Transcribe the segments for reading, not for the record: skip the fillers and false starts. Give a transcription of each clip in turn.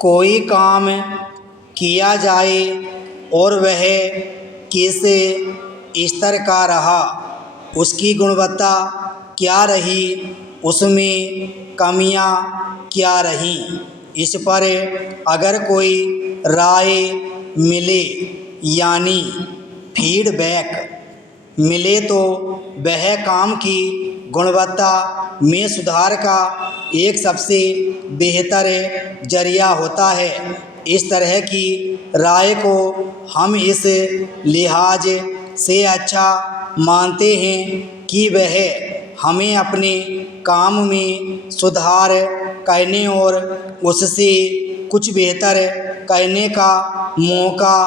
कोई काम किया जाए और वह किस स्तर का रहा, उसकी गुणवत्ता क्या रही, उसमें कमियां क्या रहीं, इस पर अगर कोई राय मिले यानी फीडबैक मिले तो वह काम की गुणवत्ता में सुधार का एक सबसे बेहतर जरिया होता है। इस तरह की राय को हम इस लिहाज से अच्छा मानते हैं कि वह हमें अपने काम में सुधार करने और उससे कुछ बेहतर करने का मौका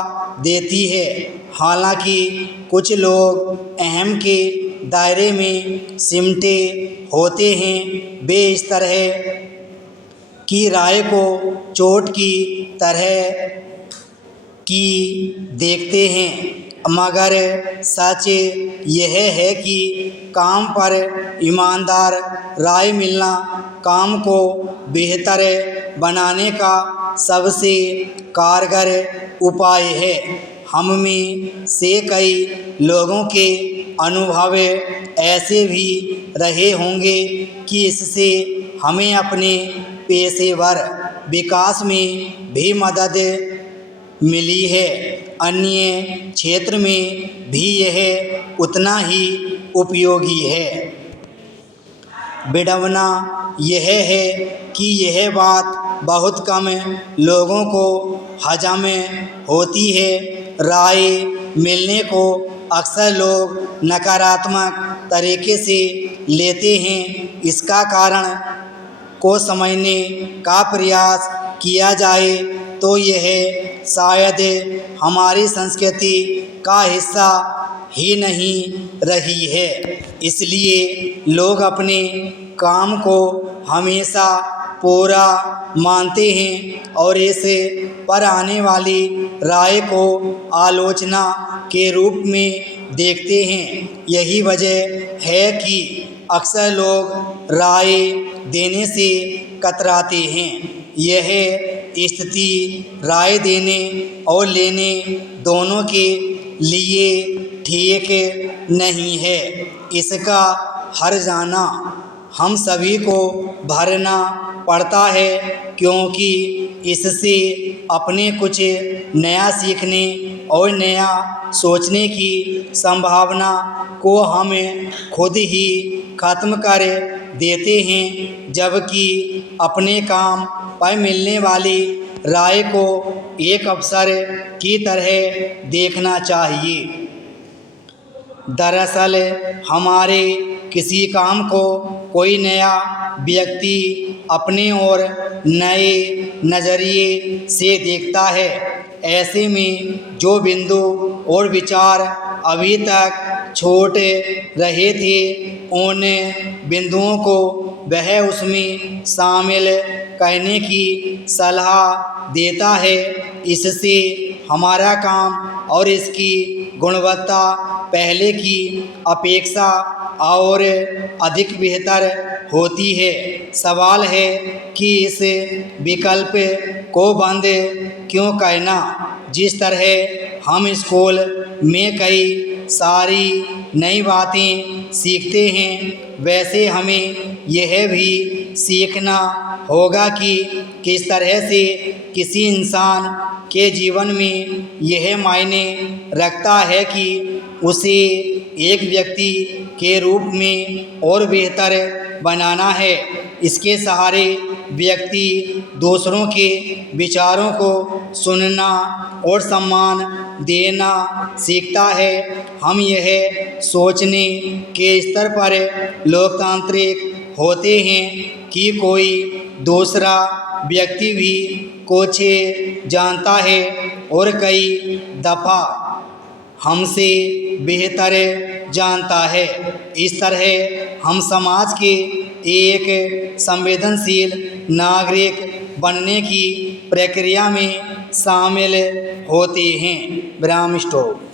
देती है। हालांकि कुछ लोग अहम के दायरे में सिमटे होते हैं, वे इस तरह की राय को चोट की तरह की देखते हैं, मगर सच यह है कि काम पर ईमानदार राय मिलना काम को बेहतर बनाने का सबसे कारगर उपाय है। हम में से कई लोगों के अनुभव ऐसे भी रहे होंगे कि इससे हमें अपने पेशेवर विकास में भी मदद मिली है। अन्य क्षेत्र में भी यह उतना ही उपयोगी है। विडंबना यह है कि यह बात बहुत कम लोगों को हजम होती है। राय मिलने को अक्सर लोग नकारात्मक तरीके से लेते हैं। इसका कारण को समझने का प्रयास किया जाए तो यह शायद हमारी संस्कृति का हिस्सा ही नहीं रही है। इसलिए लोग अपने काम को हमेशा पूरा मानते हैं और इस पर आने वाली राय को आलोचना के रूप में देखते हैं। यही वजह है कि अक्सर लोग राय देने से कतराते हैं। यह स्थिति राय देने और लेने दोनों के लिए ठीक नहीं है। इसका हर्जाना हम सभी को भरना पड़ता है, क्योंकि इससे अपने कुछ नया सीखने और नया सोचने की संभावना को हम खुद ही खत्म कर देते हैं, जबकि अपने काम पर मिलने वाली राय को एक अवसर की तरह देखना चाहिए। दरअसल हमारे किसी काम को कोई नया व्यक्ति अपने और नए नज़रिए से देखता है। ऐसे में जो बिंदु और विचार अभी तक छूट रहे थे, उन बिंदुओं को वह उसमें शामिल करने की सलाह देता है। इससे हमारा काम और इसकी गुणवत्ता पहले की अपेक्षा और अधिक बेहतर होती है। सवाल है कि इस विकल्प को बंद क्यों करना। जिस तरह हम स्कूल में कई सारी नई बातें सीखते हैं, वैसे हमें यह भी सीखना होगा कि किस तरह से किसी इंसान के जीवन में यह मायने रखता है कि उसे एक व्यक्ति के रूप में और बेहतर बनाना है। इसके सहारे व्यक्ति दूसरों के विचारों को सुनना और सम्मान देना सीखता है। हम यह सोचने के स्तर पर लोकतांत्रिक होते हैं कि कोई दूसरा व्यक्ति भी कुछ जानता है और कई दफ़ा हमसे बेहतर जानता है। इस तरह हम समाज के एक संवेदनशील नागरिक बनने की प्रक्रिया में शामिल होते हैं। विराम स्टॉप।